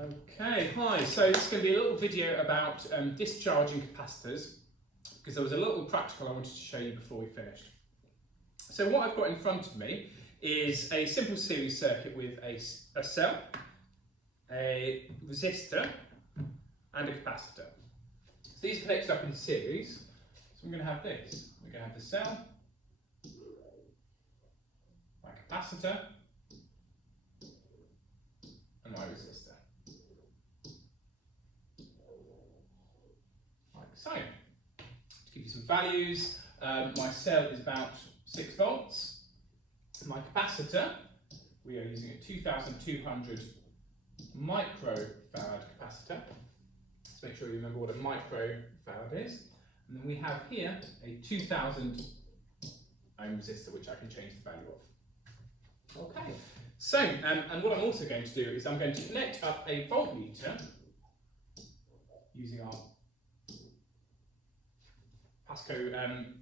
Okay, hi, so this is going to be a little video about discharging capacitors, because there was a little practical I wanted to show you before we finished. So what I've got in front of me is a simple series circuit with a cell, a resistor and a capacitor. So these are connected up in series, so I'm going to have this. We're going to have the cell, my capacitor and my resistor. So, to give you some values, my cell is about 6 volts. My capacitor, we are using a 2200 microfarad capacitor. Let's make sure you remember what a microfarad is. And then we have here a 2000 ohm resistor, which I can change the value of. Okay, so, and what I'm also going to do is I'm going to connect up a voltmeter using our Pasco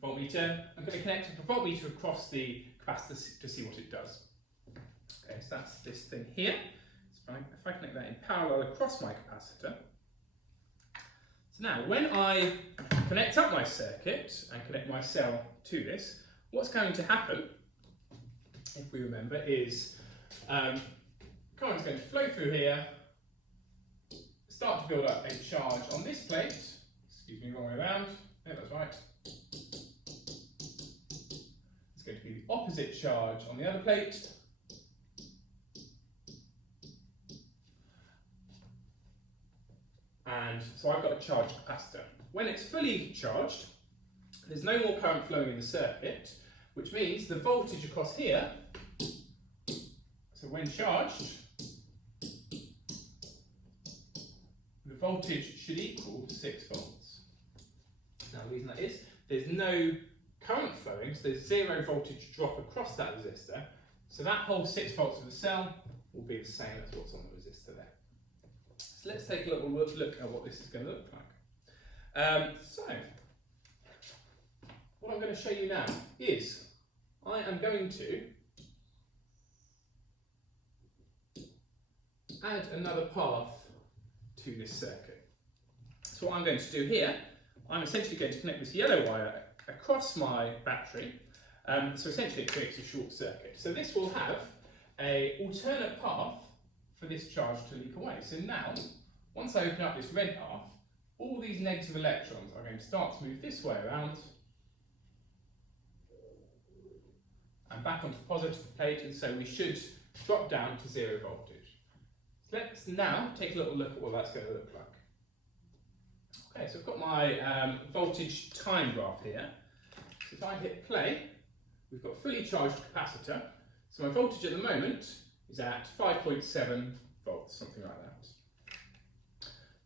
voltmeter. I'm going to connect a voltmeter across the capacitor to see what it does. Okay, so that's this thing here. So if I connect that in parallel across my capacitor. So now, when I connect up my circuit and connect my cell to this, what's going to happen, if we remember, is current is going to flow through here, start to build up a charge on this plate. Excuse me, wrong way around. Yeah, that's right. It's going to be the opposite charge on the other plate. And so I've got a charged capacitor. When it's fully charged, there's no more current flowing in the circuit, which means the voltage across here, so when charged, the voltage should equal 6 volts. Now the reason that is, there's no current flowing, so there's 0 voltage drop across that resistor, so that whole 6 volts of the cell will be the same as what's on the resistor there. So let's take a little look at what this is going to look like. So, what I'm going to show you now is, I am going to add another path to this circuit. So what I'm going to do here, I'm essentially going to connect this yellow wire across my battery, so essentially it creates a short circuit. So this will have an alternate path for this charge to leak away. So now, once I open up this red path, all these negative electrons are going to start to move this way around and back onto the positive plate, and so we should drop down to 0 voltage. So let's now take a little look at what that's going to look like. Okay, so I've got my voltage time graph here. So if I hit play, we've got a fully charged capacitor. So my voltage at the moment is at 5.7 volts, something like that.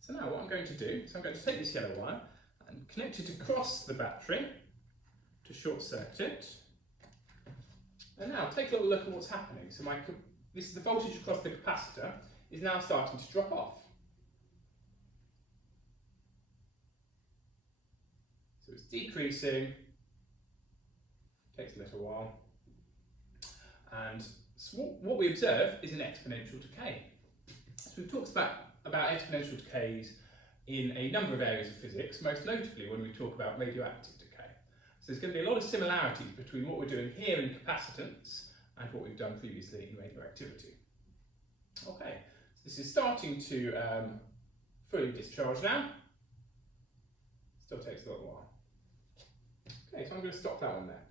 So now what I'm going to do is I'm going to take this yellow wire and connect it across the battery to short circuit. And now take a little look at what's happening. So this is the voltage across the capacitor is now starting to drop off. So it's decreasing, takes a little while, and so what we observe is an exponential decay. So we've talked about exponential decays in a number of areas of physics, most notably when we talk about radioactive decay. So there's going to be a lot of similarities between what we're doing here in capacitance and what we've done previously in radioactivity. Okay, so this is starting to fully discharge now. Still takes a little while. Okay, so I'm going to stop that one there.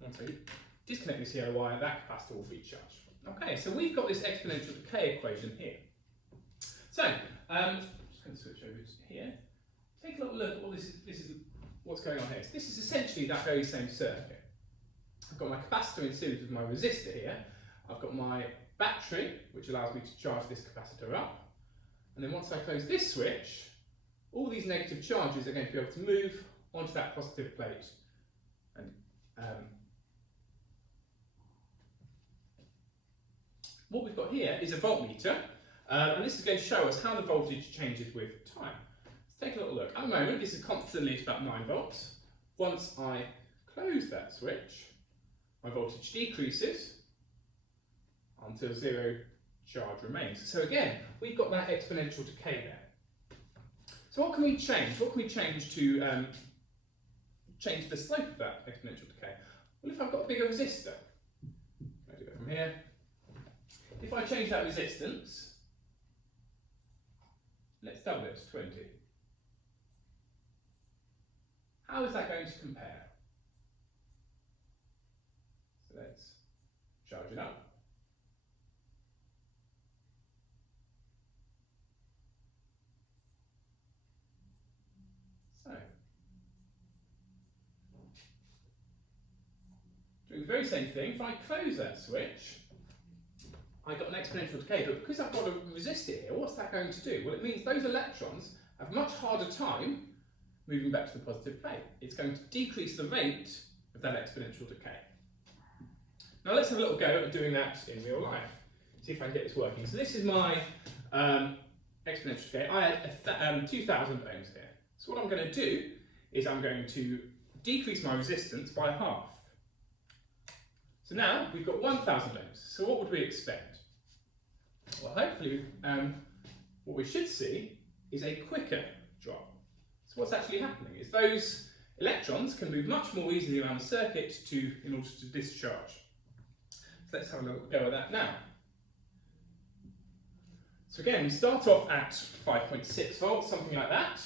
Once I disconnect this yellow wire, that capacitor will recharge. Okay, so we've got this exponential decay equation here. So, I'm just going to switch over to here. Take a little look at what this is what's going on here. So this is essentially that very same circuit. I've got my capacitor in series with my resistor here. I've got my battery, which allows me to charge this capacitor up. And then once I close this switch, all these negative charges are going to be able to move onto that positive plate. And what we've got here is a voltmeter, and this is going to show us how the voltage changes with time. Let's take a little look. At the moment, this is constantly at about 9 volts. Once I close that switch, my voltage decreases until 0 charge remains. So again, we've got that exponential decay there. So what can we change? What can we change to change the slope of that exponential decay? Well, if I've got a bigger resistor, I'll do it from here. If I change that resistance, let's double it to 20. How is that going to compare? So let's charge it up. So, doing the very same thing, if I close that switch, I got an exponential decay, but because I've got a resistor here, what's that going to do? Well, it means those electrons have a much harder time moving back to the positive plate. It's going to decrease the rate of that exponential decay. Now let's have a little go at doing that in real life. See if I can get this working. So this is my exponential decay. I had 2,000 ohms here. So what I'm going to do is I'm going to decrease my resistance by half. So now we've got 1,000 ohms. So what would we expect? Well, hopefully what we should see is a quicker drop. So what's actually happening is those electrons can move much more easily around the circuit in order to discharge. So let's have a little go at that now. So again, we start off at 5.6 volts, something like that.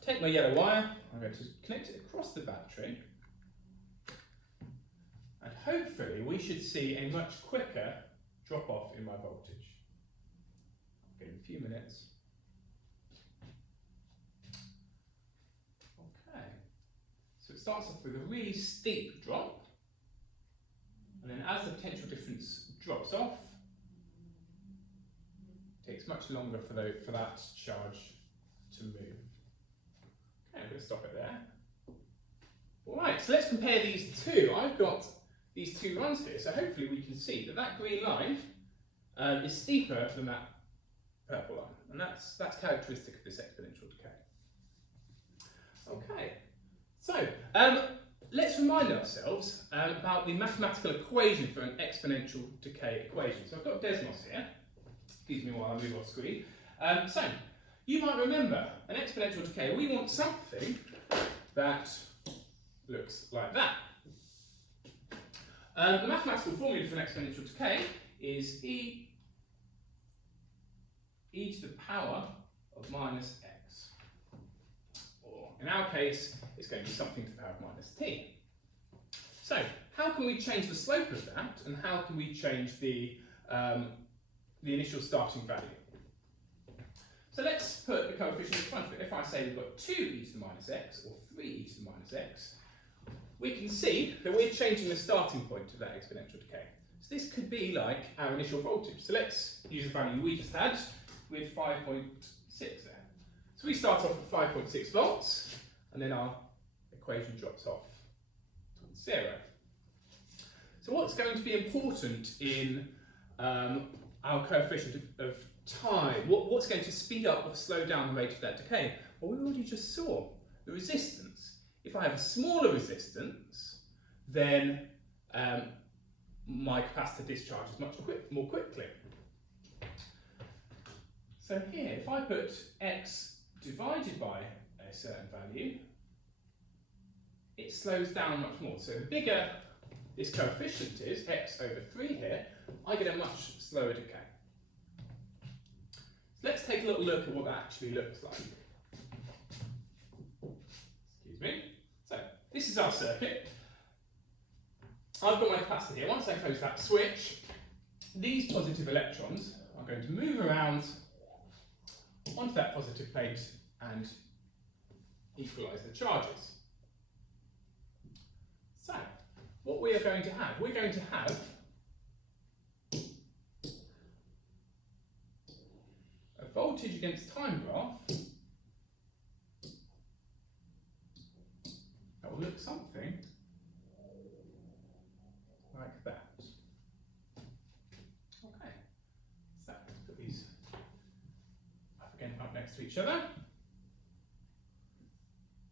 Take my yellow wire, I'm going to connect it across the battery, and hopefully we should see a much quicker drop off in my voltage. I'll give it a few minutes. Okay, so it starts off with a really steep drop, and then as the potential difference drops off, it takes much longer for that charge to move. Okay, I'm going to stop it there. Alright, so let's compare these two. I've got these two runs here, so hopefully we can see that that green line is steeper than that purple line, and that's characteristic of this exponential decay. Okay, so let's remind ourselves about the mathematical equation for an exponential decay equation. So I've got Desmos here. Excuse me while I move off screen. So you might remember an exponential decay. We want something that looks like that. The mathematical formula for an exponential decay is e to the power of minus x. Or in our case, it's going to be something to the power of minus t. So how can we change the slope of that, and how can we change the initial starting value? So let's put the coefficient in front of it. If I say we've got 2e to the minus x, or 3e to the minus x, we can see that we're changing the starting point of that exponential decay. So this could be like our initial voltage. So let's use the value we just had with 5.6 there. So we start off at 5.6 volts, and then our equation drops off to 0. So what's going to be important in our coefficient of time? What's going to speed up or slow down the rate of that decay? Well, we already just saw the resistance. If I have a smaller resistance, then my capacitor discharges much more quickly. So here, if I put x divided by a certain value, it slows down much more. So the bigger this coefficient is, x over 3 here, I get a much slower decay. So let's take a little look at what that actually looks like. Excuse me. So this is our circuit. I've got my capacitor here. Once I close that switch, these positive electrons are going to move around onto that positive plate and equalise the charges. So what we are going to have, we're going to have a voltage against time graph that will look something like that. Okay, so let's put these up next to each other.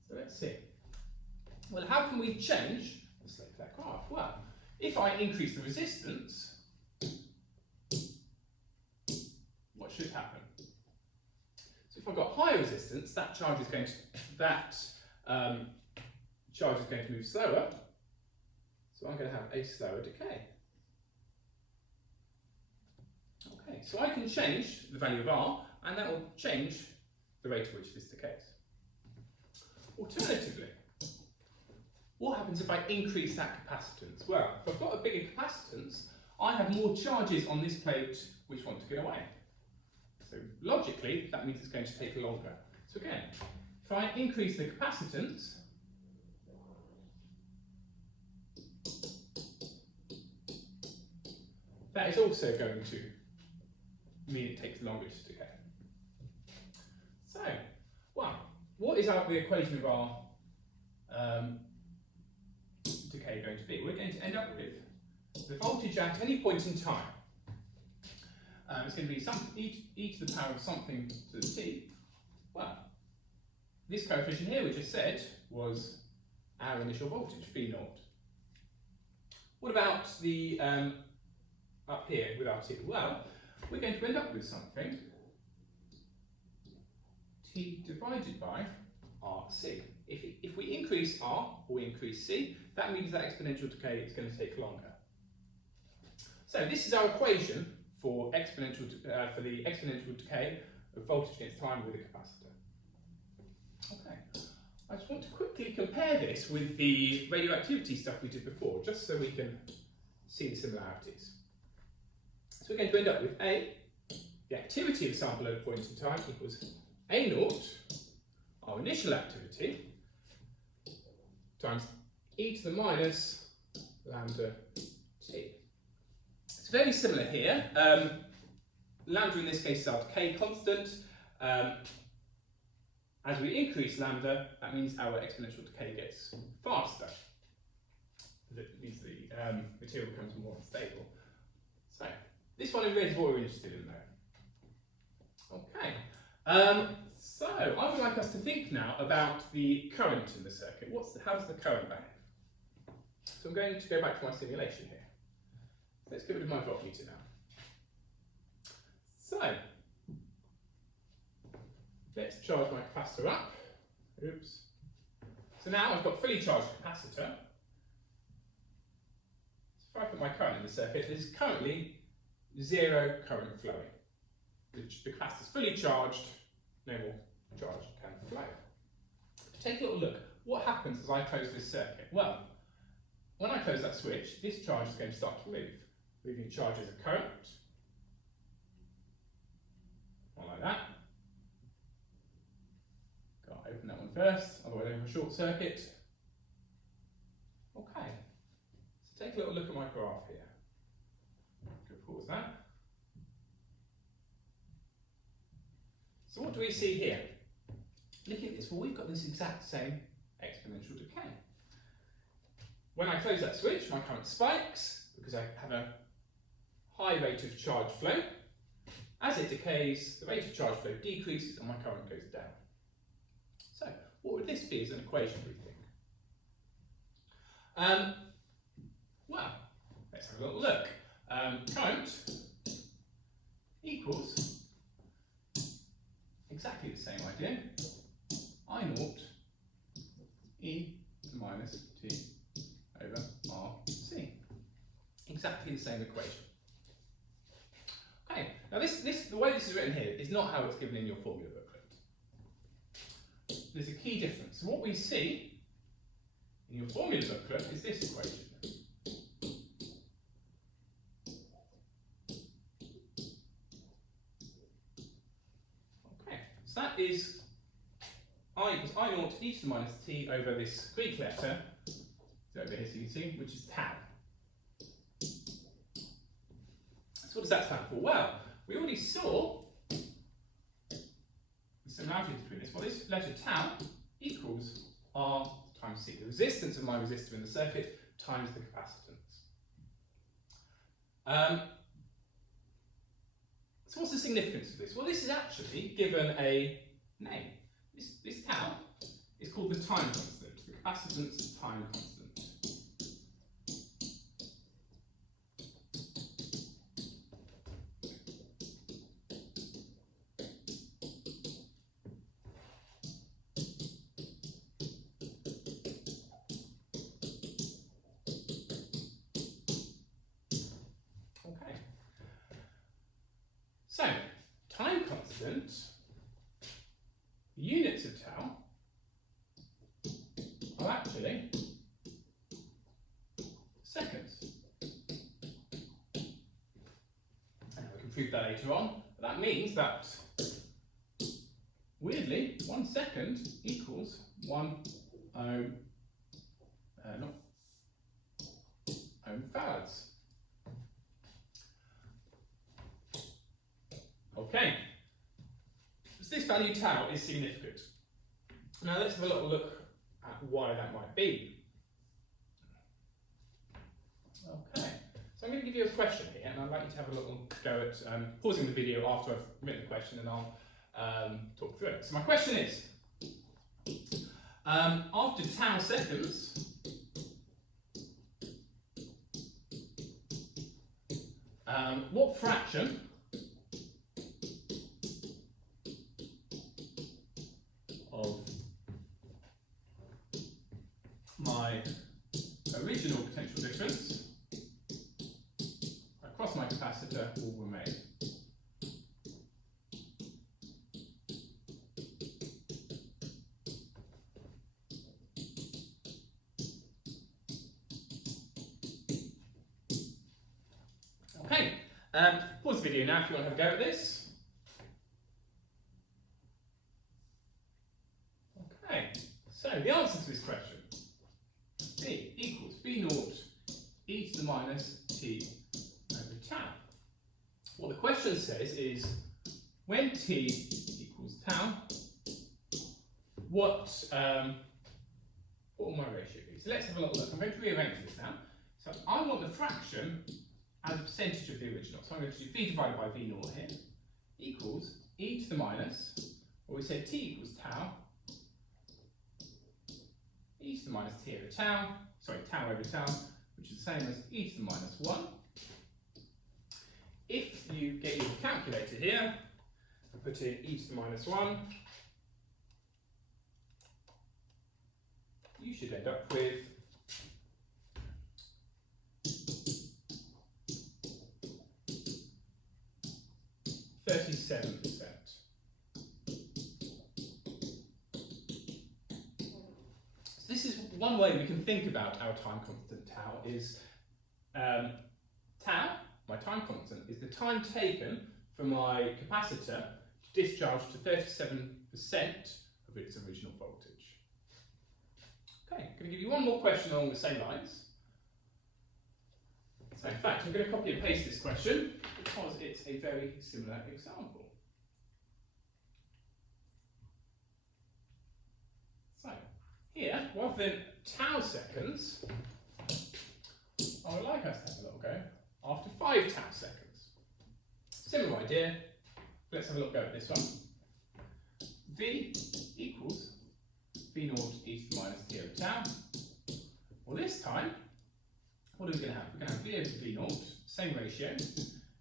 So let's see. Well, how can we change the slope of that graph? Well, if I increase the resistance, should happen? So if I've got higher resistance, that charge is going to move slower. So I'm going to have a slower decay. Okay, so I can change the value of R, and that will change the rate at which this decays. Alternatively, what happens if I increase that capacitance? Well, if I've got a bigger capacitance, I have more charges on this plate which want to get away. So logically, that means it's going to take longer. So again, if I increase the capacitance, that is also going to mean it takes longer to decay. So, well, what is the equation of our decay going to be? We're going to end up with the voltage at any point in time. It's going to be e to the power of something to the t. Well, this coefficient here we just said was our initial voltage, V naught. What about the up here with our t? Well, we're going to end up with something t divided by RC. If we increase R or we increase C, that means that exponential decay is going to take longer. So this is our equation for the exponential decay of voltage against time with a capacitor. Okay, I just want to quickly compare this with the radioactivity stuff we did before, just so we can see the similarities. So we're going to end up with A, the activity of a sample at a point in time equals A naught, our initial activity, times e to the minus lambda t. It's very similar here. Lambda in this case is our decay constant. As we increase lambda, that means our exponential decay gets faster. That means the material becomes more unstable. So this one in red is what we're interested in though. Okay. So I would like us to think now about the current in the circuit. How does the current behave? So I'm going to go back to my simulation here. Let's get rid of my voltmeter now. So let's charge my capacitor up. Oops. So now I've got fully charged capacitor. So if I put my current in the circuit, there's currently zero current flowing. The capacitor is fully charged, no more charge can flow. Take a little look. What happens as I close this circuit? Well, when I close that switch, this charge is going to start to move. Moving charges of current, one like that. Got to open that one first, otherwise I have a short circuit. Okay, so take a little look at my graph here. Go pause that. So what do we see here? Looking at this, well, we've got this exact same exponential decay. When I close that switch, my current spikes because I have a high rate of charge flow. As it decays, the rate of charge flow decreases and my current goes down. So, what would this be as an equation, do we think? Well, let's have a little look. Current equals exactly the same idea. I naught e to the minus t over RC. Exactly the same equation. Okay, now the way this is written here is not how it's given in your formula booklet. There's a key difference. So what we see in your formula booklet is this equation. Okay, so that is I equals I naught e to the minus t over this Greek letter, over here so you can see, which is tau. So what does that stand for? Well, we already saw the similarities between this. Well, this letter tau equals R times C, the resistance of my resistor in the circuit times the capacitance. So what's the significance of this? Well, this is actually given a name. This tau is called the time constant, the capacitance time constant. prove that later on. But that means that, weirdly, 1 second equals 1 ohm, ohm farads. Okay, so this value tau is significant. Now let's have a little look at why that might be. Okay, so I'm going to give you a question here, and I'd like you to have a little go at pausing the video after I've written the question, and I'll talk through it. So my question is, after tau seconds, what fraction of my original potential difference across my capacitor will remain? Okay, pause the video now if you want to have a go at this. Okay, so the answer to this question, V equals V naught e to the minus t over tau. What the question says is, when t equals tau, what will my ratio be? So let's have a little look. I'm going to rearrange this now. So I want the fraction as a percentage of the original. So I'm going to do v divided by v naught here equals e to the minus, or we say t equals tau, e to the minus t over tau, sorry, tau over tau, which is the same as e to the minus 1. If you get your calculator here and put in e to the minus 1, you should end up with 37%. So this is one way we can think about our time constant tau is tau, my time constant, is the time taken for my capacitor to discharge to 37% of its original voltage. Okay, I'm going to give you one more question along the same lines. So in fact, I'm going to copy and paste this question because it's a very similar example. So here, rather than tau seconds, I would like us to have a little go after 5 tau seconds. Similar idea, let's have a little go at this one. V equals V naught e to the minus t over tau. Well, this time, what are we going to have? We're going to have V over V naught, same ratio,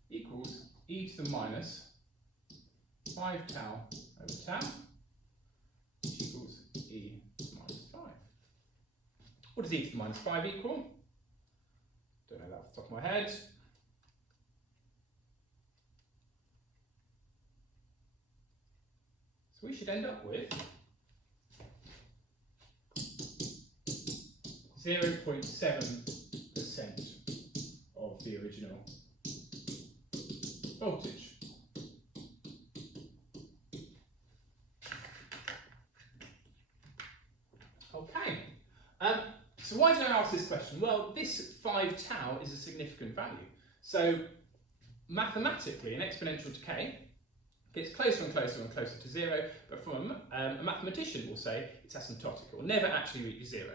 equals e to the minus 5 tau over tau, which equals e to the minus 5. What does e to the minus 5 equal? Don't know that off the top of my head. So we should end up with 0.7% of the original voltage. Okay, so why did I ask this question? Well, this 5 tau is a significant value. So mathematically, an exponential decay gets closer and closer and closer to 0, but from a mathematician will say it's asymptotic, or never actually reach 0.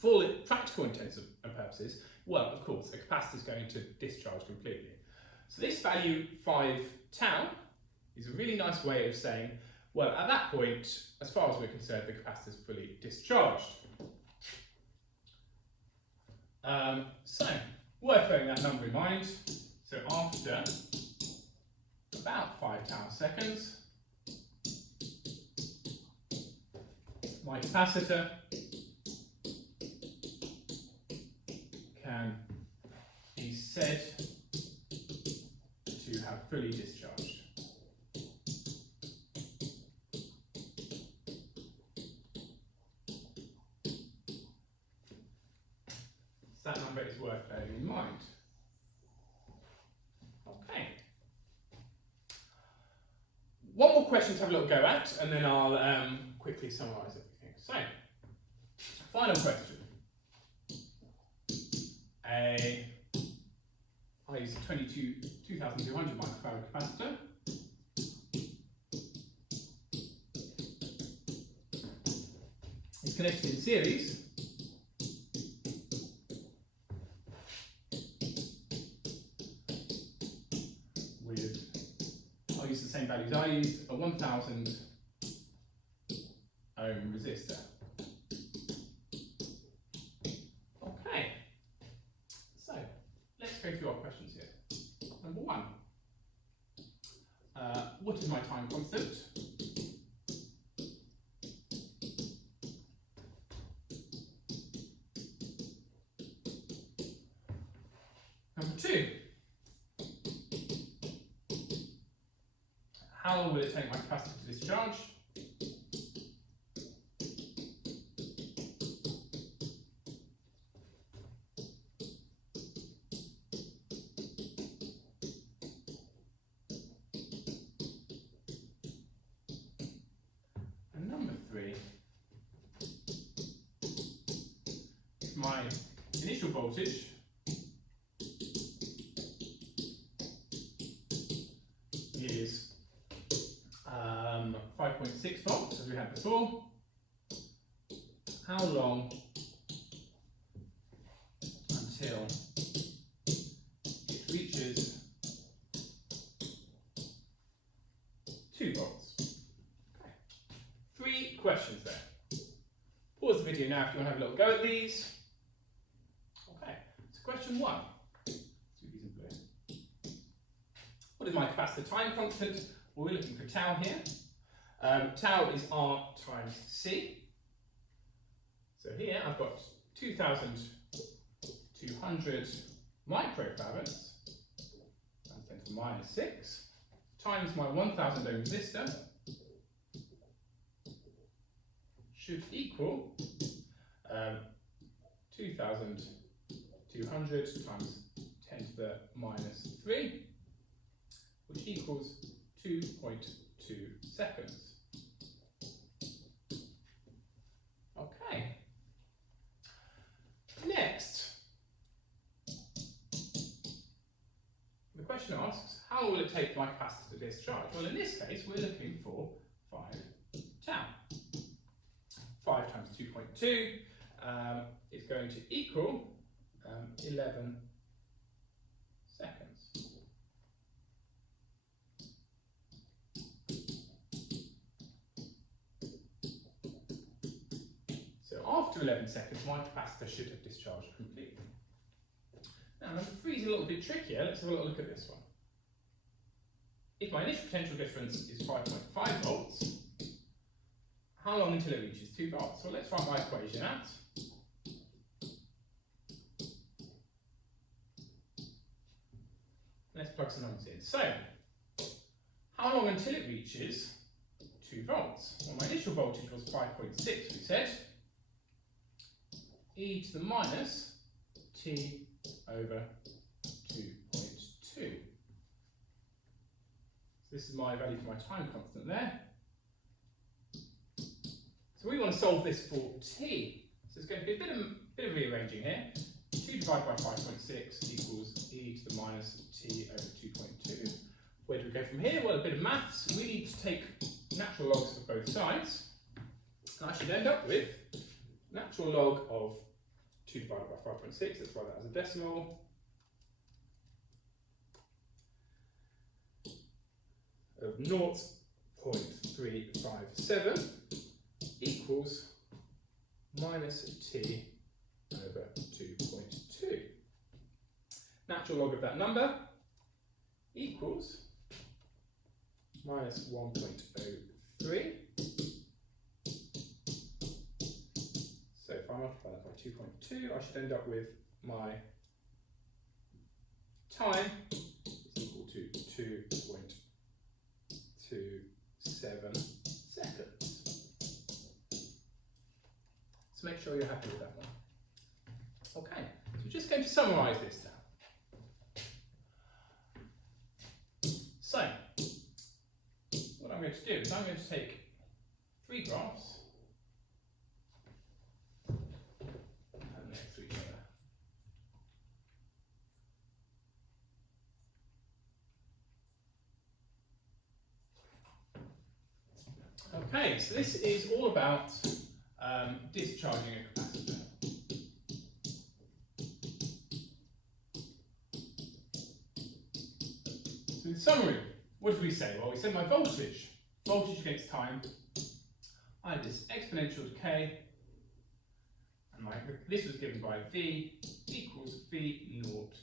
For all practical intents and purposes, well, of course, a capacitor is going to discharge completely. So this value 5 tau is a really nice way of saying, well, at that point, as far as we're concerned, the capacitor is fully discharged. So, worth bearing that number in mind. So after about 5 tau seconds, my capacitor can be said to have fully discharged. So that number is worth bearing in mind. Okay, one more question to have a little go at, and then I'll quickly summarise everything. So, final question. I use a 2,200 microfarad capacitor. It's connected in series with, I'll use the same values I used, a 1,000 ohm resistor. Okay, so let's go through our questions here. Number one, what is my time constant? Number two, how long will it take my capacitor to discharge? And number three, if my initial voltage is 5.6 volts, as we had before, how long until it reaches 2 volts? Okay. 3 questions there. Pause the video now if you want to have a little go at these. Okay, so question 1. What is my capacitor time constant? Well, we're looking for tau here. Tau is R times C. So here I've got 2,200 microfarads, times 10 to the minus 6, times my 1,000 ohm resistor, should equal 2,200 times 10 to the minus 3, which equals 2.2 seconds. Okay. Next, the question asks, how long will it take my capacitor to discharge? Well, in this case, we're looking for 5 tau. 5 times 2.2 is going to equal 11 seconds. After 11 seconds, my capacitor should have discharged completely. Now, number 3 is a little bit trickier. Let's have a little look at this one. If my initial potential difference is 5.5 volts, how long until it reaches 2 volts? Well, let's write my equation out. Let's plug some numbers in. So, how long until it reaches 2 volts? Well, my initial voltage was 5.6, we said. E to the minus t over 2.2. So this is my value for my time constant there. So we want to solve this for t. So it's going to be a bit of rearranging here. 2 divided by 5.6 equals e to the minus t over 2.2. Where do we go from here? Well, a bit of maths. We need to take natural logs of both sides. And I should end up with natural log of 2 divided by 5.6, let's write that as a decimal, of 0.357 equals minus t over 2.2. Natural log of that number equals minus 1.03. So if I multiply that by 2.2, I should end up with my time is equal to 2.27 seconds. So make sure you're happy with that one. Okay, so we're just going to summarise this now. So, what I I'm going to do is I'm going to take 3 graphs and next to each other. Okay, so this is all about discharging a capacitor. So in summary, what did we say? Well, we said my voltage against time, I had this exponential decay, and this was given by V equals V naught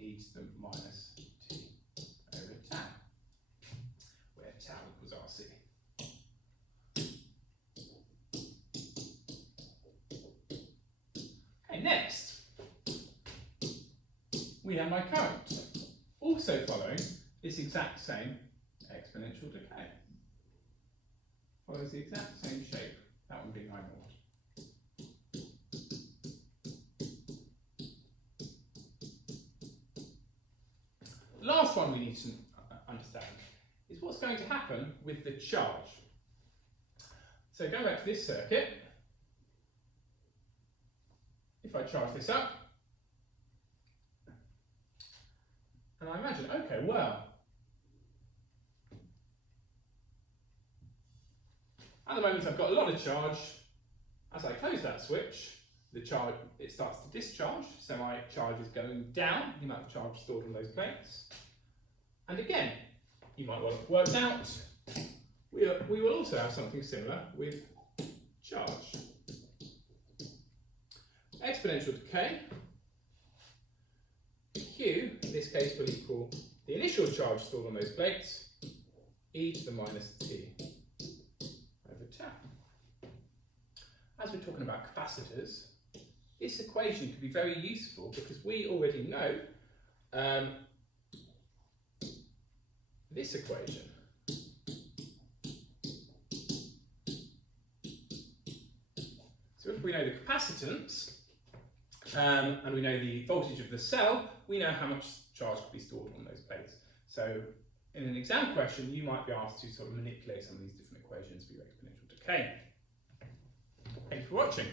e to the minus t over tau, where tau equals RC. Okay, next, we have my current, also following this exact same exponential decay. Follows the exact same shape, that one being I naught. The last one we need to understand is what's going to happen with the charge. So going back to this circuit, if I charge this up, and I imagine, okay, well, at the moment I've got a lot of charge. As I close that switch, the charge, it starts to discharge, so my charge is going down, the amount of charge stored on those plates. And again, you might well have worked out, we will also have something similar with charge. Exponential decay, Q, in this case, will equal the initial charge stored on those plates, e to the minus t over tau. As we're talking about capacitors, this equation could be very useful because we already know this equation. So if we know the capacitance, and we know the voltage of the cell, we know how much charge could be stored on those plates. So in an exam question, you might be asked to sort of manipulate some of these different equations for your exponential decay. Thanks for watching.